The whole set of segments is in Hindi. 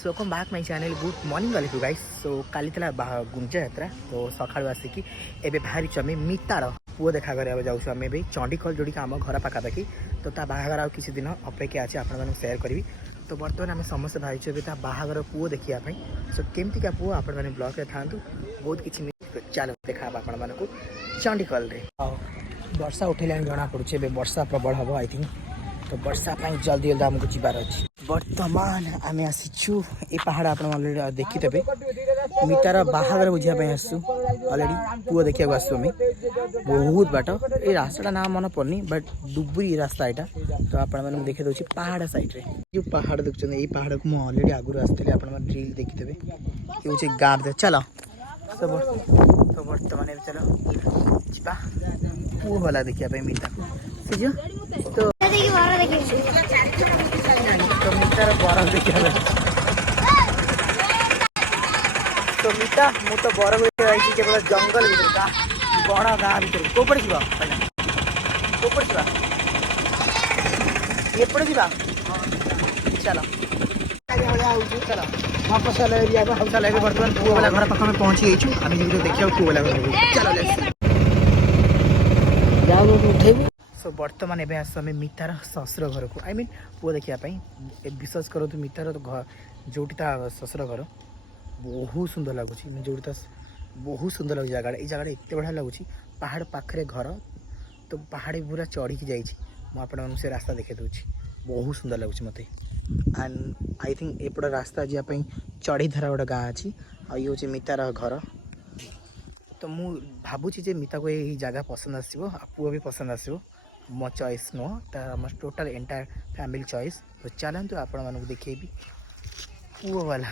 Guys welcome back my channel good morning वाले गाइस। सो काली तला गुंजा यात्रा तो सकाळु आसिकी एबे बाहरी चमे मितार पुओ देखा करे जाऊ आम भी चंडीखोल जोड़ी आम घर पाखापाखि तो ता बाहागर आ किसी दिन अपेक्षा अच्छे आपण शेयर करी। तो बर्तमान आम समस्त बाहरी ता बाहागर पुओ देखापी। सो केमती का पुओ आपण मैंने ब्लॉग था बहुत किसी चलो देखा आपण मानक चंडीखोल वर्षा उठेला जना पड़े वर्षा प्रबल हम आई थिंक तो वर्षा जल्दी जल्दी आमको जबार अच्छे। बर्तमान आम आसीचु ये पहाड़ आप देखीदे मितार बाहागर बुझापी आसू अलरेडी पुओ देखा आसू आम बहुत बाट ये रास्ता ना मन पड़नी बट डुबुरी रास्ता यहाँ तो आप देखी दूसरी पहाड़ सैड्रे जो पहाड़ देखते ये पहाड़ को मुझे अलरेडी आगुरी आसती आप ड्रिल देखीदे ये हूँ गाँव चलो तो बर्तमान चलो जा पुओ वाला देखा मिता सीझ तो मितार बर देखा तो मिता मु तो बर केवल जंगल बड़ गाँ भर कौपटे कौपटे एपटे जा चलो चलो मफसल एरिया हौसल एरिया बर्तमान पुओ वाला घर पाखे पहुँची गई आम देखा पुओ वाला घर चलो उठेबू। सो बर्तमान एवं आस मितार शशुर घर को आई मीन पुओ देखापी विश्वास करूँ मितार घर जोटी शशुर घर बहुत सुंदर लगुच जोटी बहुत सुंदर लगे जगह ये जगह एत बढ़िया लगुच पहाड़ पाखे घर तो पहाड़ पूरा चढ़ी जाइए से रास्ता देखे दूसरी बहुत सुंदर लगुच मत एंड आई थिंक एपट रास्ता जावाई चढ़ी धरा गोटे गाँ अच्छी आ ये हूँ मितार घर तो मु भावुची मिता को यही जगह पसंद आसो पुओ भी पसंद आसो मो चॉइस नुह टोटाल एंटायर फैमिली चॉइस। तो चलतु आपण मानक देखेबी पुओ वाला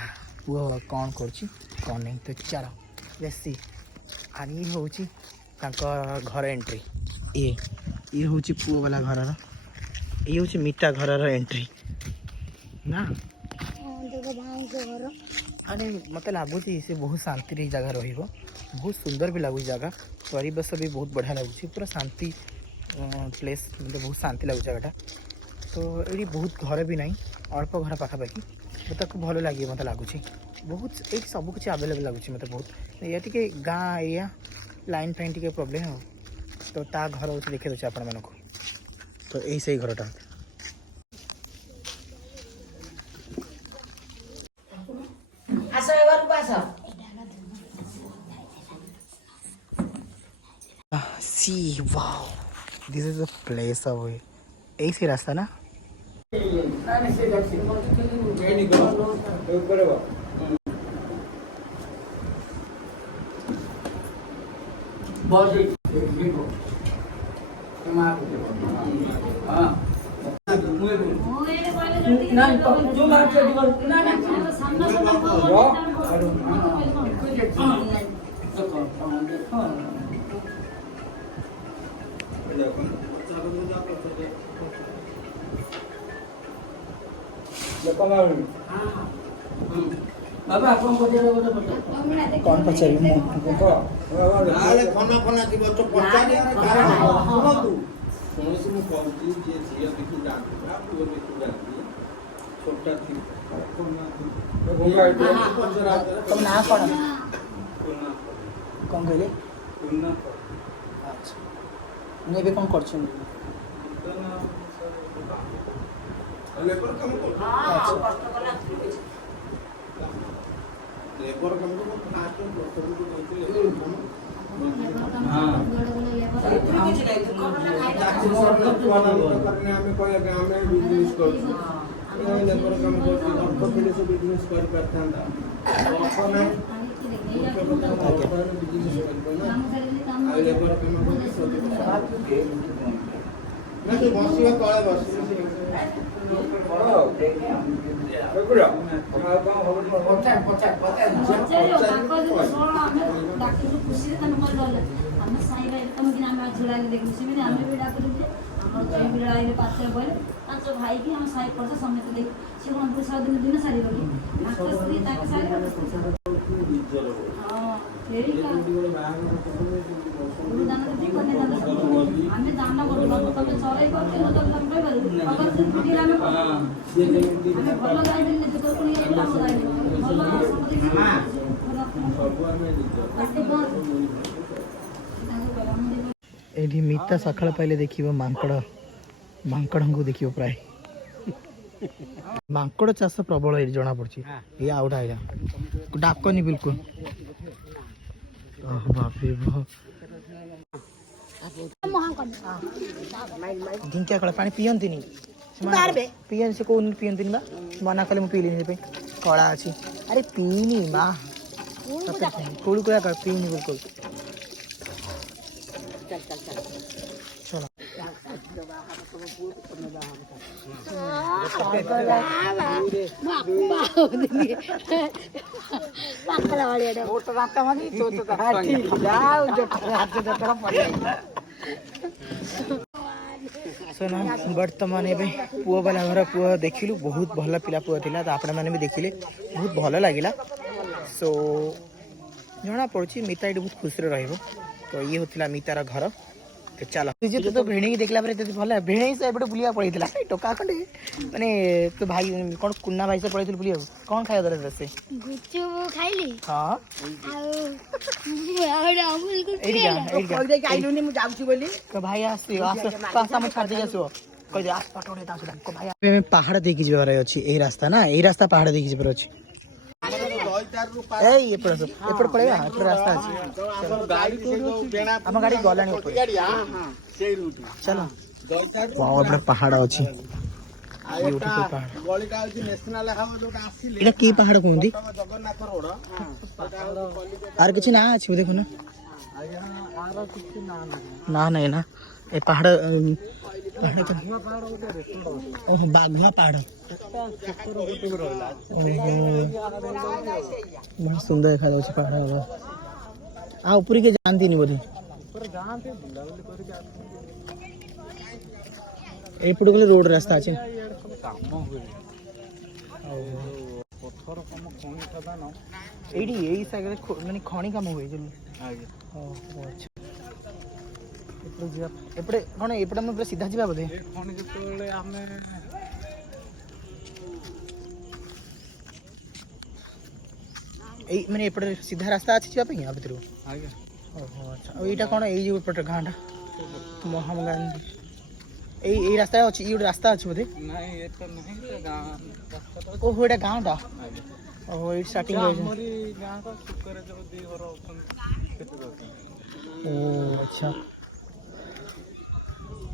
पुओ कौन कौन नहीं तो चलो बेसी आर ये हूँ घर एंट्री ये हूँ पुओ वाला घर ये हूँ मिता घर एंट्री ना अरे मत लगुच से बहुत शांति जगह बहुत सुंदर भी लगुच जगह परिवेश भी बहुत बढ़िया लगुच पूरा शांति प्लेस मतलब बहुत शांति लगुच जगह तो ये बहुत घर भी नहीं अल्प घर पाखापाखि मत भल लगे मत लगुच बहुत ये सब कुछ आवेलेबल लगुच मत बहुत या टे गाँ एरिया लाइन फाइन टे प्रोब्लेम हो तो ता घर हूँ देखे दूसरे आपण मानक तो यही से घरटा See, wow, this is the place away. ऐसी रास्ता ना बाबा कौन पचार तुम ना कौन कौन कहले अच्छा भी कौन कर लेबर काम को लेबर काम को फास्ट हां किछ नहीं तो करने हमें कोई गांव में बिजनेस कर लेबर काम को ऑर्थोपेडिक्स से बिजनेस कर करता अपन बिजनेस करना लेबर काम को सब नहीं बसिया तळे बसिया भाई की हम साई पर समेत देख से कोन पुसा दिन दिन सारी गली नाक स्त्री ताके सारी हां फेरी का दाना दे कोने दाना हमें दाना बोल तब चले करते न तब हम पे करू अगर से वीडियो में हां ये भलो गाय दिन तो ये मिता सकाल पाइले देखिए मांकड़ मांकड़ को देखिए प्राय मांकड़ चाष प्रबल ये जना पड़ी ये आउटा ये डाकनी बिल्कुल ढिंकिया कला पानी पियंती पीएन से कौन पियंती बा मना कले मुझे पीली कला अच्छी अरे पीनी माँ कुड़ कुड़ा कर पीनी बिल्कुल चलो बर्तमान ए पुओ वाला घर पुओ देखिलु बहुत भल पिला पुओ थिला तो आपण माने भी देखिले बहुत भल लागिला सो जना पड़ुची मिता ये बहुत खुशी रहिबो तो ये होतिला मितार घर तो चलो तुझे तो भेणी देखला पर भल भेणी से एपटे बुलिया पड़ीला टोका खंडे माने तो भाई कौन कुन्ना भाई से पड़ील बुलिया कौन खाया दरे से गुच्चू खाइली हां तो भाई आसी पासा में छाड़ दे आसो कह दे आस पटोड़े ता सुदा को भाई में पहाड़ देखि जबार अछि ए रास्ता ना ए रास्ता पहाड़ देखि जबार अछि ए ये पर पड़ेगा ए रास्ता अछि हम गाड़ी गलानी ऊपर चलो वाओ अपना पहाड़ अछि ये उठी को पहाड़ गलीटा अछि नेशनल हाईवे जोटा आसीले एटा की पहाड़ कोंदी जगन्नाथ रोड आर किछि ना अछि देखो ना आर किछि ना नहीं ना ए पहाड़ पहाड़ ओह बाघुआ पहाड़ बहुत सुंदर देखा जाଉଛି पहाड़ आ ऊपर के जानती नहीं बोली एपट गले रोड रास्ता अछि एडी एई साइड माने खणी काम होय जल्दी अच्छा एपटे कौन एपटे हम सीधा जावा बोधे मैंने एपटे सीधा रास्ता अच्छी जावा पे भितर ओहो अच्छा एटा कौन ये एपटे गाँटा महात्मा गांधी यही रास्ता अच्छी ये रास्ता अच्छी बोधे ओहो एटा गाँटा ओहो ये स्टार्टिंग ओ अच्छा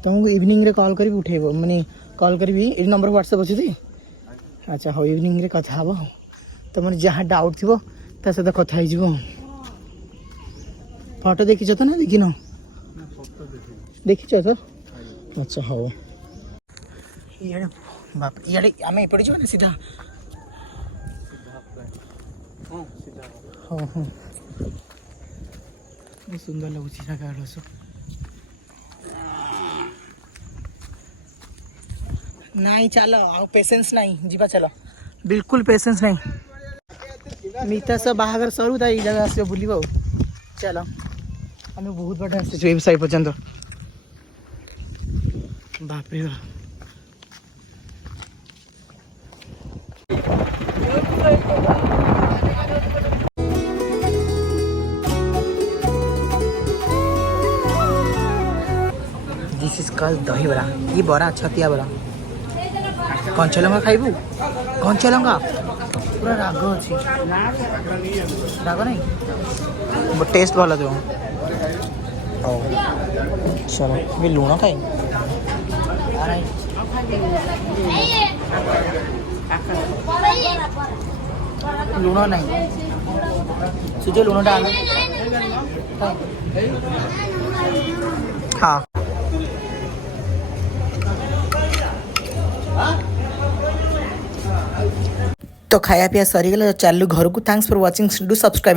तुमको इवनिंग रे कॉल करी उठेबो माने कॉल करी ए नंबर व्हाट्सएप अछि थी अच्छा हो इवनिंग रे कथा हबो तुम जहाँ डाउट थी ता सहित कथा हो जीवो फोटो देखी तो ना देखी न देखी तो अच्छा हो ये बाप ये आम एपटे जीवन सीधा हाँ हाँ बहुत सुंदर लगुच जगह सब नहीं चलो आ पेशेंस नहीं जीवा चलो बिल्कुल पेशेंस नहीं मिता सब बाहर सरू था जगह आस बुल चलो आम बहुत बाटे आसी साइड पर्यंत बापरे दिस इज कॉल्ड दही बड़ा ये बड़ा छतिया बड़ा कंचा लंका खाइबू कंचा लंका पूरा राग अच्छी राग नहीं टेस्ट भल जो चलो ये लुण खाए लुण नहीं सुझे लुण डाल हाँ तो खाया पिया सरीगला चालू घर को thanks for watching do subscribe